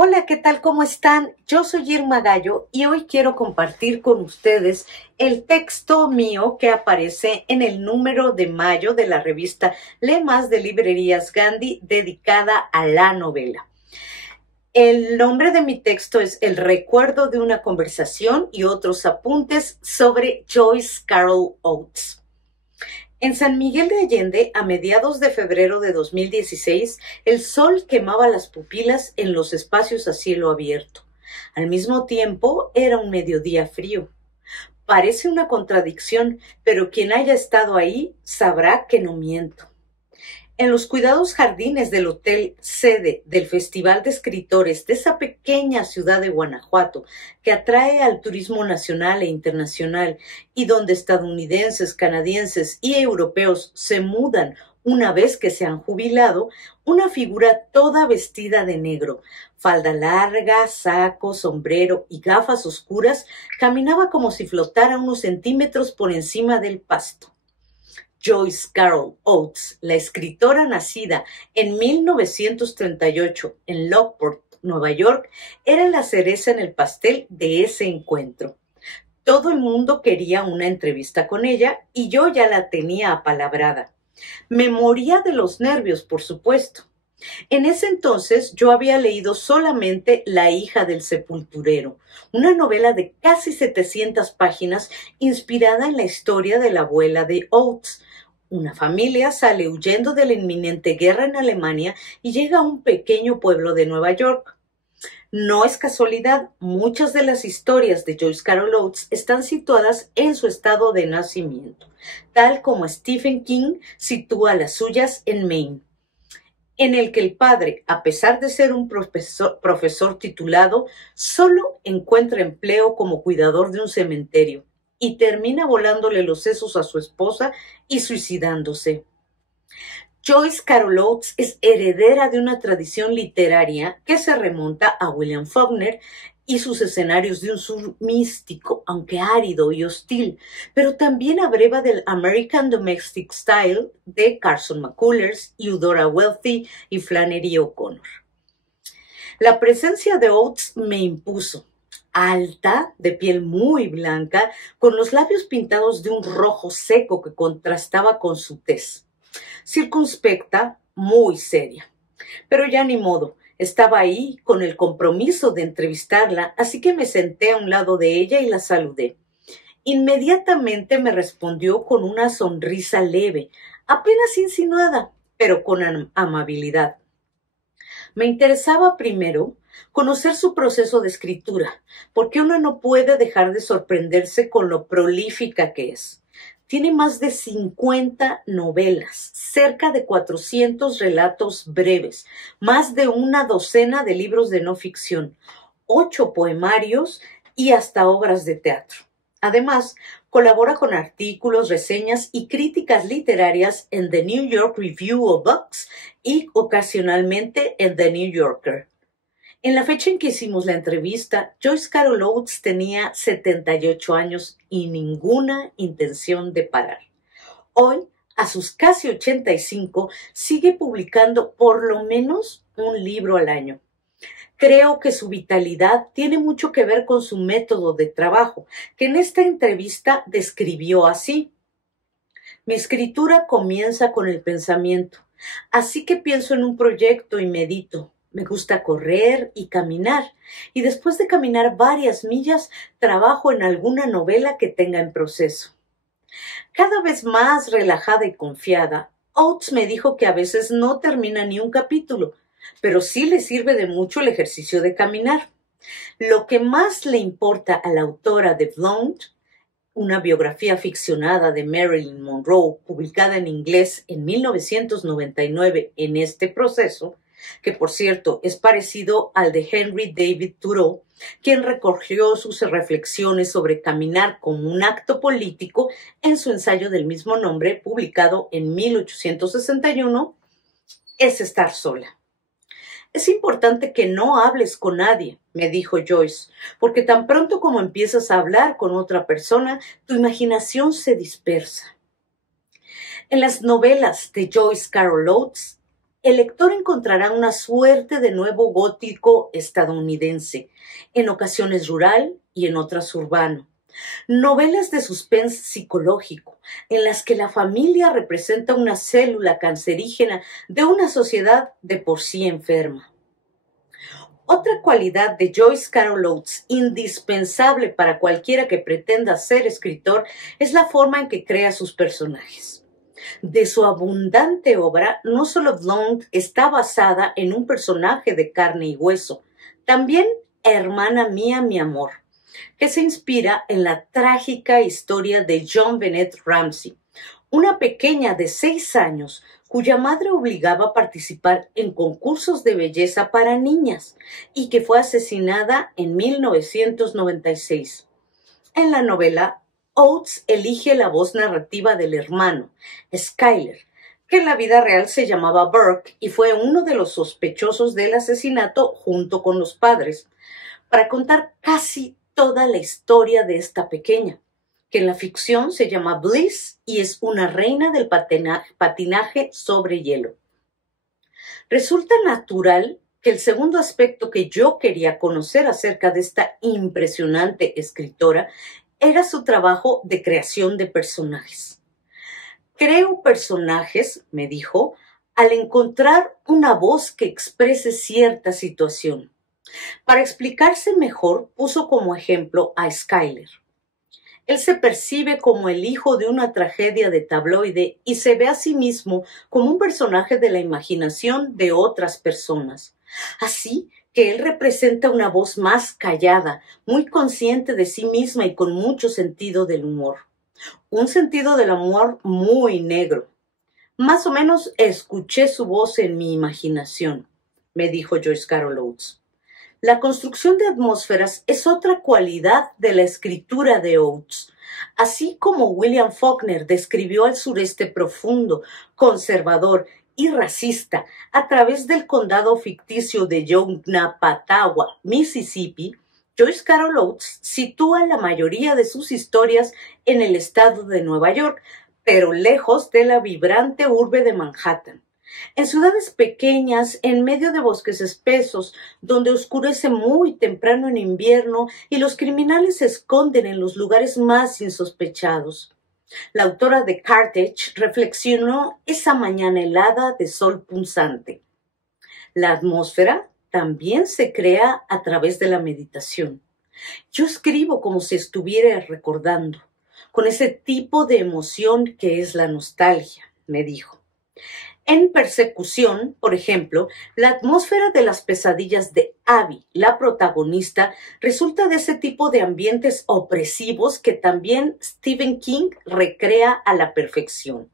Hola, ¿qué tal? ¿Cómo están? Yo soy Irma Gallo y hoy quiero compartir con ustedes el texto mío que aparece en el número de mayo de la revista Lee Más de Librerías Gandhi, dedicada a la novela. El nombre de mi texto es El recuerdo de una conversación y otros apuntes sobre Joyce Carol Oates. En San Miguel de Allende, a mediados de febrero de 2016, el sol quemaba las pupilas en los espacios a cielo abierto. Al mismo tiempo, era un mediodía frío. Parece una contradicción, pero quien haya estado ahí sabrá que no miento. En los cuidados jardines del hotel sede del Festival de Escritores de esa pequeña ciudad de Guanajuato, que atrae al turismo nacional e internacional y donde estadounidenses, canadienses y europeos se mudan una vez que se han jubilado, una figura toda vestida de negro, falda larga, saco, sombrero y gafas oscuras, caminaba como si flotara unos centímetros por encima del pasto. Joyce Carol Oates, la escritora nacida en 1938 en Lockport, Nueva York, era la cereza en el pastel de ese encuentro. Todo el mundo quería una entrevista con ella y yo ya la tenía apalabrada. Me moría de los nervios, por supuesto. En ese entonces yo había leído solamente La hija del sepulturero, una novela de casi 700 páginas inspirada en la historia de la abuela de Oates. Una familia sale huyendo de la inminente guerra en Alemania y llega a un pequeño pueblo de Nueva York. No es casualidad, muchas de las historias de Joyce Carol Oates están situadas en su estado de nacimiento, tal como Stephen King sitúa las suyas en Maine, en el que el padre, a pesar de ser un profesor titulado, solo encuentra empleo como cuidador de un cementerio y termina volándole los sesos a su esposa y suicidándose. Joyce Carol Oates es heredera de una tradición literaria que se remonta a William Faulkner y sus escenarios de un sur místico, aunque árido y hostil, pero también abreva del American Domestic Style de Carson McCullers, Eudora Welty y Flannery O'Connor. La presencia de Oates me impuso. Alta, de piel muy blanca, con los labios pintados de un rojo seco que contrastaba con su tez. Circunspecta, muy seria. Pero ya ni modo, estaba ahí con el compromiso de entrevistarla, así que me senté a un lado de ella y la saludé. Inmediatamente me respondió con una sonrisa leve, apenas insinuada, pero con amabilidad. Me interesaba primero conocer su proceso de escritura, porque uno no puede dejar de sorprenderse con lo prolífica que es. Tiene más de 50 novelas, cerca de 400 relatos breves, más de una docena de libros de no ficción, 8 poemarios y hasta obras de teatro. Además, colabora con artículos, reseñas y críticas literarias en The New York Review of Books y ocasionalmente en The New Yorker. En la fecha en que hicimos la entrevista, Joyce Carol Oates tenía 78 años y ninguna intención de parar. Hoy, a sus casi 85, sigue publicando por lo menos un libro al año. Creo que su vitalidad tiene mucho que ver con su método de trabajo, que en esta entrevista describió así. Mi escritura comienza con el pensamiento, así que pienso en un proyecto y medito. Me gusta correr y caminar, y después de caminar varias millas, trabajo en alguna novela que tenga en proceso. Cada vez más relajada y confiada, Oates me dijo que a veces no termina ni un capítulo, pero sí le sirve de mucho el ejercicio de caminar. Lo que más le importa a la autora de Blonde, una biografía ficcionada de Marilyn Monroe, publicada en inglés en 1999 en este proceso, que por cierto es parecido al de Henry David Thoreau, quien recogió sus reflexiones sobre caminar como un acto político en su ensayo del mismo nombre, publicado en 1861, es estar sola. Es importante que no hables con nadie, me dijo Joyce, porque tan pronto como empiezas a hablar con otra persona, tu imaginación se dispersa. En las novelas de Joyce Carol Oates, el lector encontrará una suerte de nuevo gótico estadounidense, en ocasiones rural y en otras urbano. Novelas de suspense psicológico, en las que la familia representa una célula cancerígena de una sociedad de por sí enferma. Otra cualidad de Joyce Carol Oates, indispensable para cualquiera que pretenda ser escritor, es la forma en que crea sus personajes. De su abundante obra, no solo Blonde está basada en un personaje de carne y hueso, también Hermana mía, mi amor, que se inspira en la trágica historia de John Bennett Ramsey, una pequeña de 6 años cuya madre obligaba a participar en concursos de belleza para niñas y que fue asesinada en 1996. En la novela, Oates elige la voz narrativa del hermano, Skyler, que en la vida real se llamaba Burke y fue uno de los sospechosos del asesinato junto con los padres, para contar casi toda la historia de esta pequeña, que en la ficción se llama Bliss y es una reina del patinaje sobre hielo. Resulta natural que el segundo aspecto que yo quería conocer acerca de esta impresionante escritora era su trabajo de creación de personajes. Creo personajes, me dijo, al encontrar una voz que exprese cierta situación. Para explicarse mejor, puso como ejemplo a Skyler. Él se percibe como el hijo de una tragedia de tabloide y se ve a sí mismo como un personaje de la imaginación de otras personas. Así que él representa una voz más callada, muy consciente de sí misma y con mucho sentido del humor. Un sentido del humor muy negro. Más o menos escuché su voz en mi imaginación, me dijo Joyce Carol Oates. La construcción de atmósferas es otra cualidad de la escritura de Oates. Así como William Faulkner describió al sureste profundo, conservador y racista a través del condado ficticio de Yoknapatawpha, Mississippi, Joyce Carol Oates sitúa la mayoría de sus historias en el estado de Nueva York, pero lejos de la vibrante urbe de Manhattan. En ciudades pequeñas, en medio de bosques espesos, donde oscurece muy temprano en invierno y los criminales se esconden en los lugares más insospechados. La autora de Carthage reflexionó esa mañana helada de sol punzante. La atmósfera también se crea a través de la meditación. Yo escribo como si estuviera recordando, con ese tipo de emoción que es la nostalgia, me dijo. En Persecución, por ejemplo, la atmósfera de las pesadillas de Abby, la protagonista, resulta de ese tipo de ambientes opresivos que también Stephen King recrea a la perfección.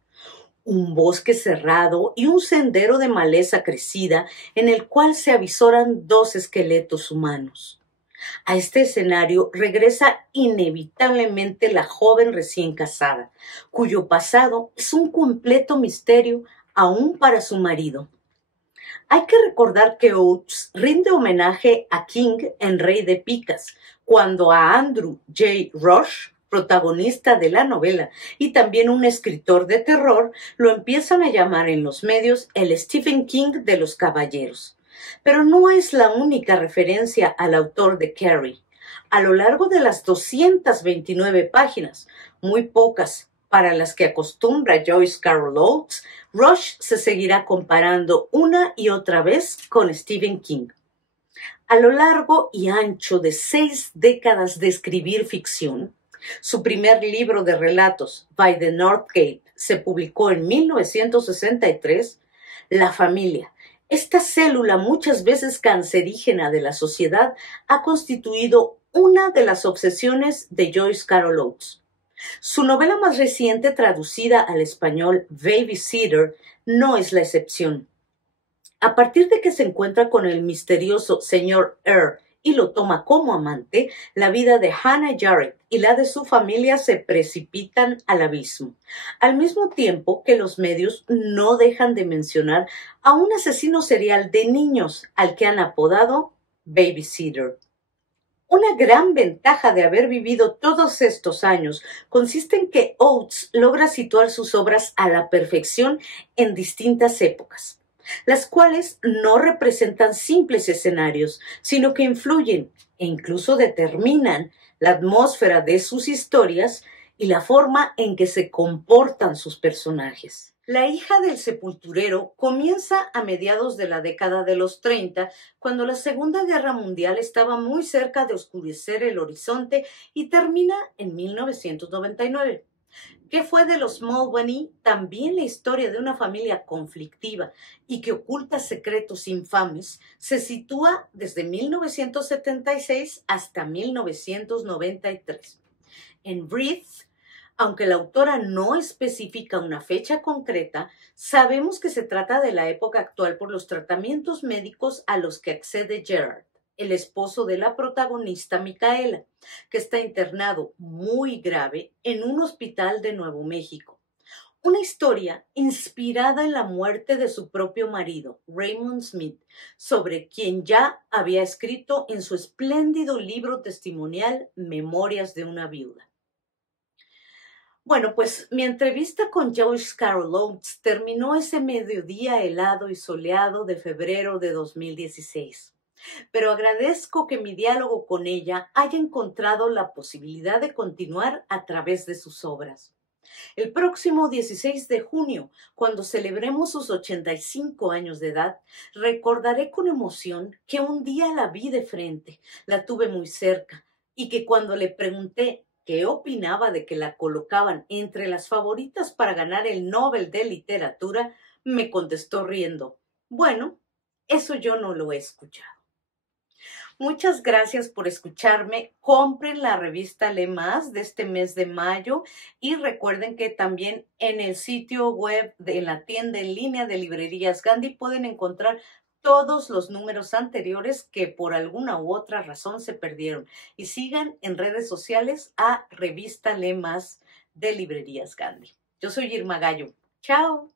Un bosque cerrado y un sendero de maleza crecida en el cual se avisoran 2 esqueletos humanos. A este escenario regresa inevitablemente la joven recién casada, cuyo pasado es un completo misterio aún para su marido. Hay que recordar que Oates rinde homenaje a King en Rey de Picas, cuando a Andrew J. Rush, protagonista de la novela y también un escritor de terror, lo empiezan a llamar en los medios el Stephen King de los caballeros. Pero no es la única referencia al autor de Carrie. A lo largo de las 229 páginas, muy pocas para las que acostumbra Joyce Carol Oates, Rush se seguirá comparando una y otra vez con Stephen King. A lo largo y ancho de 6 décadas de escribir ficción, su primer libro de relatos, By the North Gate, se publicó en 1963, La familia, esta célula muchas veces cancerígena de la sociedad, ha constituido una de las obsesiones de Joyce Carol Oates. Su novela más reciente, traducida al español Babysitter, no es la excepción. A partir de que se encuentra con el misterioso señor Eyre y lo toma como amante, la vida de Hannah Jarrett y la de su familia se precipitan al abismo, al mismo tiempo que los medios no dejan de mencionar a un asesino serial de niños al que han apodado Babysitter. Una gran ventaja de haber vivido todos estos años consiste en que Oates logra situar sus obras a la perfección en distintas épocas. las cuales no representan simples escenarios, sino que influyen e incluso determinan la atmósfera de sus historias y la forma en que se comportan sus personajes. La hija del sepulturero comienza a mediados de la década de los 30, cuando la Segunda Guerra Mundial estaba muy cerca de oscurecer el horizonte, y termina en 1999. ¿Qué fue de los Mulvaney? También la historia de una familia conflictiva y que oculta secretos infames se sitúa desde 1976 hasta 1993. En Breathe, aunque la autora no especifica una fecha concreta, sabemos que se trata de la época actual por los tratamientos médicos a los que accede Gerard, el esposo de la protagonista Micaela, que está internado muy grave en un hospital de Nuevo México. Una historia inspirada en la muerte de su propio marido, Raymond Smith, sobre quien ya había escrito en su espléndido libro testimonial Memorias de una viuda. Bueno, pues mi entrevista con Joyce Carol Oates terminó ese mediodía helado y soleado de febrero de 2016. Pero agradezco que mi diálogo con ella haya encontrado la posibilidad de continuar a través de sus obras. El próximo 16 de junio, cuando celebremos sus 85 años de edad, recordaré con emoción que un día la vi de frente, la tuve muy cerca, y que cuando le pregunté qué opinaba de que la colocaban entre las favoritas para ganar el Nobel de Literatura, me contestó riendo: bueno, eso yo no lo he escuchado. Muchas gracias por escucharme. Compren la revista Lee Más de este mes de mayo y recuerden que también en el sitio web de la tienda en línea de Librerías Gandhi pueden encontrar todos los números anteriores que por alguna u otra razón se perdieron. Y sigan en redes sociales a Revista Lee Más de Librerías Gandhi. Yo soy Irma Gallo. Chao.